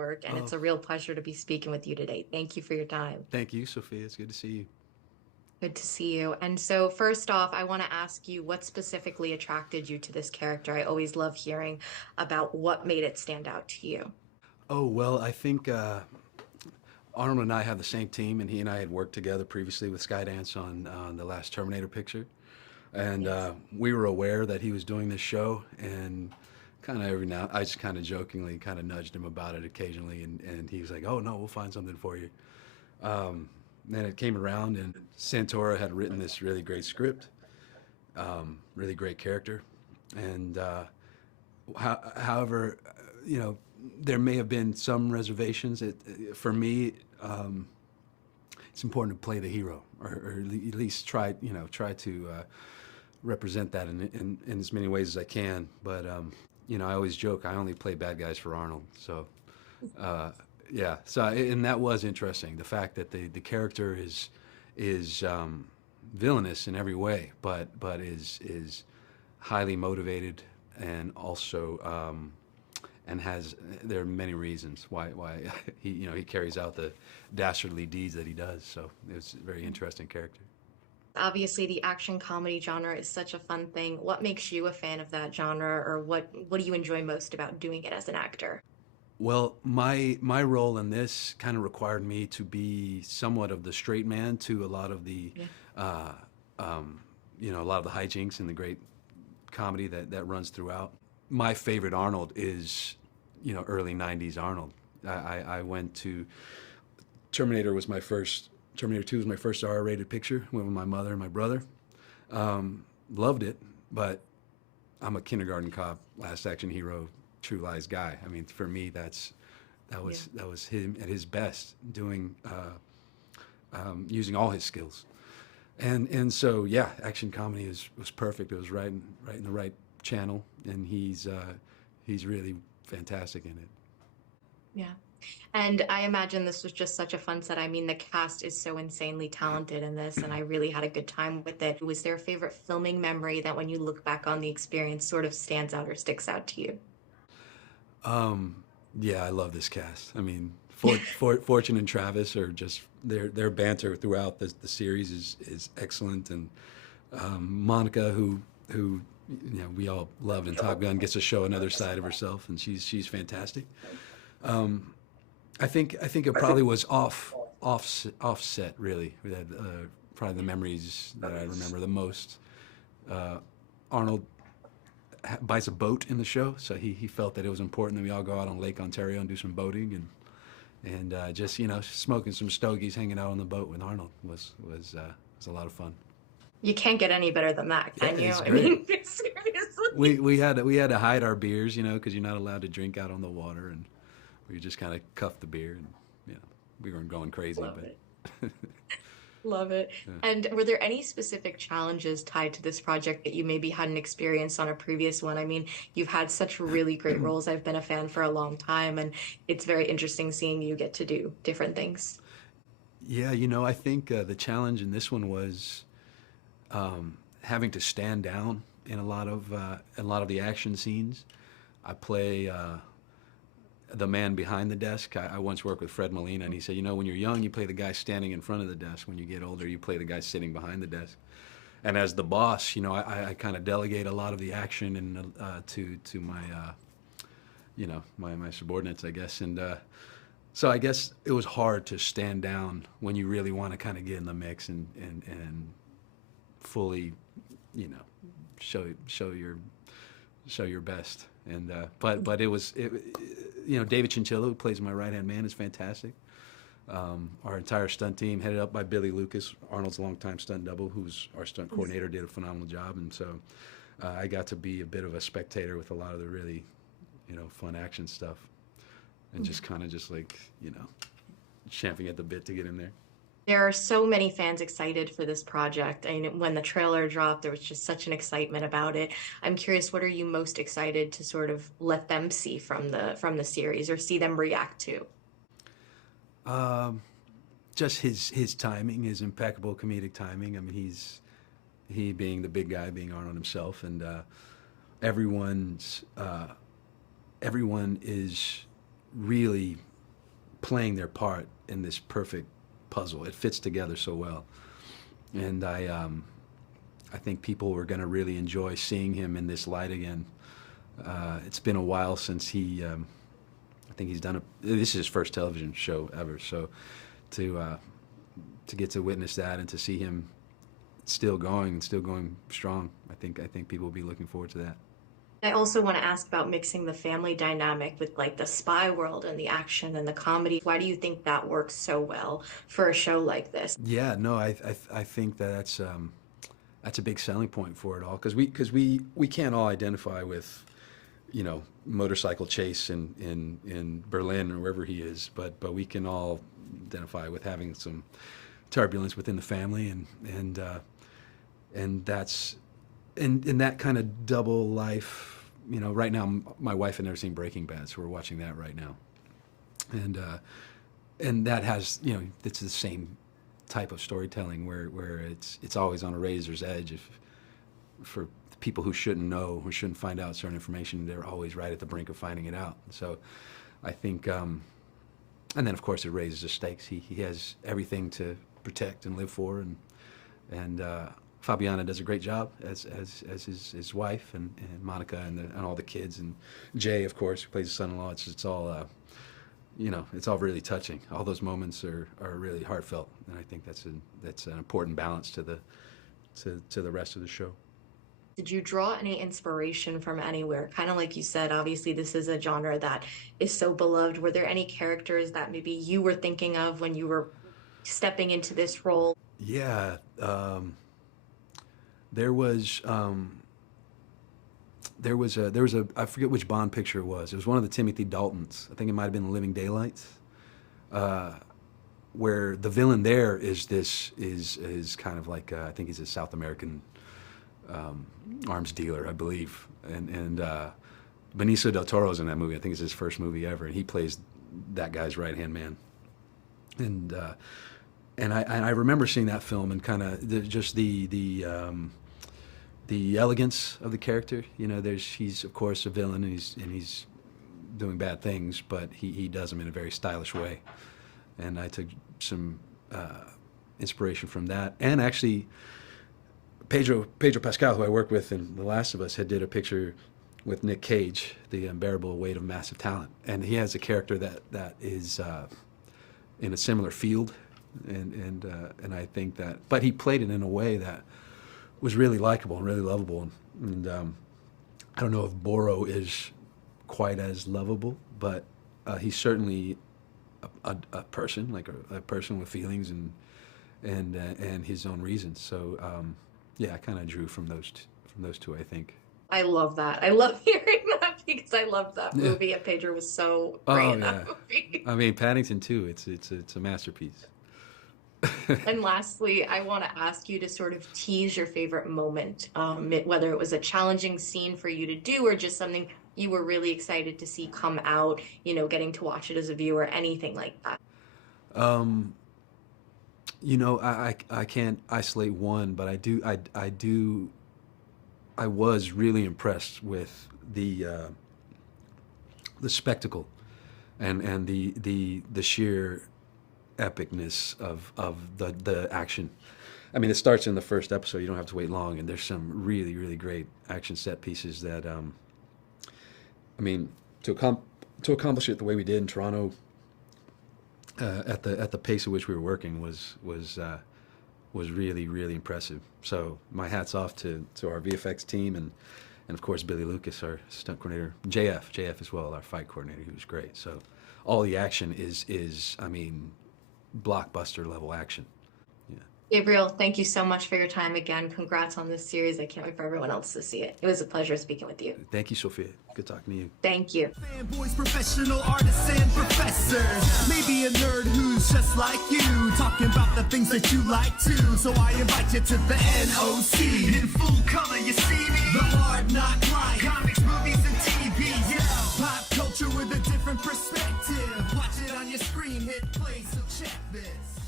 work, and Oh, it's a real pleasure to be speaking with you today. Thank you for your time. thank you, Sophia. It's good to see you. Good to see you. And so, first off, I want to ask you what specifically attracted you to this character. I always love hearing about what made it stand out to you. Oh, well, I think Arnold and I have the same team, and he and I had worked together previously with Skydance on the last Terminator picture. And Yes. we were aware that he was doing this show, and kind of every now, I just kind of jokingly kind of nudged him about it occasionally, and he was like, "Oh no, we'll find something for you." Then it came around, and Santora had written this really great script, really great character, and however, you know, there may have been some reservations. For me, it's important to play the hero, or at least try to represent that in as many ways as I can. But I always joke I only play bad guys for Arnold. So uh, yeah, and that was interesting. The fact that the character is villainous in every way, but is highly motivated and also and has there are many reasons why he carries out the dastardly deeds that he does. So it's a very interesting character. Obviously, the action comedy genre is such a fun thing. What makes you a fan of that genre, or what do you enjoy most about doing it as an actor? Well, my role in this kind of required me to be somewhat of the straight man to a lot of the Yeah. uh, a lot of the hijinks and the great comedy that runs throughout. My favorite Arnold is early '90s Arnold. I went to Terminator was my first Terminator 2 was my first R-rated picture. Went with my mother and my brother. Loved it, but I'm a kindergarten cop, last action hero, True Lies guy. I mean, for me, Yeah. that was him at his best, doing using all his skills. And so yeah, action comedy was perfect. It was right in the right channel, and he's really fantastic in it. Yeah. And I imagine this was just such a fun set. I mean, the cast is so insanely talented in this, and I really had a good time with it. Was there a favorite filming memory that when you look back on the experience sort of stands out or sticks out to you? Yeah, I love this cast. I mean, Fortune and Travis are just their banter throughout the series is excellent, and Monica, who we all loved in Top Gun, gets to show another side of herself, and she's fantastic. I think it probably was offset really. That probably the memories that I remember the most. Uh, Arnold buys a boat in the show, so he felt that it was important that we all go out on Lake Ontario and do some boating and just smoking some stogies, hanging out on the boat with Arnold was a lot of fun. You can't get any better than that, Yeah, can you? it's I great. mean, seriously. We had to hide our beers, because you're not allowed to drink out on the water, and we just kind of cuffed the beer, and we weren't going crazy, Love it. but Love it. yeah. And were there any specific challenges tied to this project that you maybe hadn't experienced on a previous one? I mean, you've had such really great roles. I've been a fan for a long time, and it's very interesting seeing you get to do different things. Yeah, I think the challenge in this one was having to stand down in a lot of the action scenes. I play the man behind the desk. I once worked with Fred Molina, and he said, when you're young, you play the guy standing in front of the desk. When you get older, you play the guy sitting behind the desk. And as the boss, I kind of delegate a lot of the action and to my my subordinates, I guess. And so I guess it was hard to stand down when you really want to kind of get in the mix and fully, you know, show show your show your best. And but David Chinchilla, who plays my right hand man, is fantastic. Our entire stunt team, headed up by Billy Lucas, Arnold's longtime stunt double, who's our stunt coordinator, did a phenomenal job. And so I got to be a bit of a spectator with a lot of the really, fun action stuff, and just kind of just like, champing at the bit to get in there. There are so many fans excited for this project. I mean, when the trailer dropped, there was just such an excitement about it. I'm curious, what are you most excited to sort of let them see from the series or see them react to? Um, just his timing, his impeccable comedic timing. I mean, he being the big guy, being Arnold himself, and everyone's everyone is really playing their part in this perfect puzzle. It fits together so well, and I think people were going to really enjoy seeing him in this light again. It's been a while since I think he's done this is his first television show ever. So to get to witness that and to see him still going strong, I think people will be looking forward to that. I also want to ask about mixing the family dynamic with like the spy world and the action and the comedy. Why do you think that works so well for a show like this? Yeah, no, I think that's a big selling point for it all, because we can't all identify with, you know, motorcycle chase in Berlin or wherever he is, but we can all identify with having some turbulence within the family, and that's in that kind of double life. You know, right now my wife had never seen Breaking Bad, so we're watching that right now, and that has, you know, it's the same type of storytelling where it's always on a razor's edge. If for people who shouldn't know, who shouldn't find out certain information, they're always right at the brink of finding it out. So I think, and then of course it raises the stakes. He has everything to protect and live for, and Fabiana does a great job as his wife, and Monica and all the kids, and Jay, of course, who plays the son-in-law. It's all you know, it's all really touching. All those moments are really heartfelt, and I think that's an important balance to the rest of the show. Did you draw any inspiration from anywhere? Kind of like you said, obviously this is a genre that is so beloved. Were there any characters that maybe you were thinking of when you were stepping into this role? Yeah, there was a I forget which Bond picture it was. It was one of the Timothy Daltons. I think it might have been The Living Daylights, where the villain there is kind of like I think he's a South American arms dealer, I believe, and Benicio del Toro's in that movie. I think it's his first movie ever, and he plays that guy's right hand man. And I remember seeing that film and kind of just the elegance of the character. You know, he's of course a villain, and he's doing bad things, but he does them in a very stylish way. And I took some inspiration from that, and actually Pedro Pascal, who I worked with in The Last of Us, did a picture with Nick Cage, The Unbearable Weight of Massive Talent, and he has a character that is in a similar field, and I think that, but he played it in a way that was really likable and really lovable, and I don't know if Boro is quite as lovable, but he's certainly a person, like a person with feelings and his own reasons. So yeah, I kind of drew from those two, I think. I love that. I love hearing that because I loved that movie, Yeah. and Pedro was so great in that movie. I mean, Paddington too. It's a masterpiece. And lastly, I want to ask you to sort of tease your favorite moment, whether it was a challenging scene for you to do or just something you were really excited to see come out, you know, getting to watch it as a viewer, anything like that. You know, I can't isolate one, but I was really impressed with the spectacle and the sheer epicness of the action. I mean, it starts in the first episode. You don't have to wait long, and there's some really, really great action set pieces that I mean, to accomplish it the way we did in Toronto, at the pace at which we were working was really, really impressive. So my hat's off to our VFX team, and of course Billy Lucas, our stunt coordinator, JF as well, our fight coordinator, who was great. So all the action is I mean, blockbuster level action. Yeah. Gabriel, thank you so much for your time again. Congrats on this series. I can't wait for everyone else to see it. It was a pleasure speaking with you. Thank you, Sophia. Good talking to you. Thank you. Fanboys, professional artists, and professors. Maybe a nerd who's just like you, talking about the things that you like too. So I invite you to the NOC. In full color, you see me. The hard knock life. Comics, movies, and TV. Yeah. Pop culture with a different perspective. Watch it on your screen, hit play, so check this.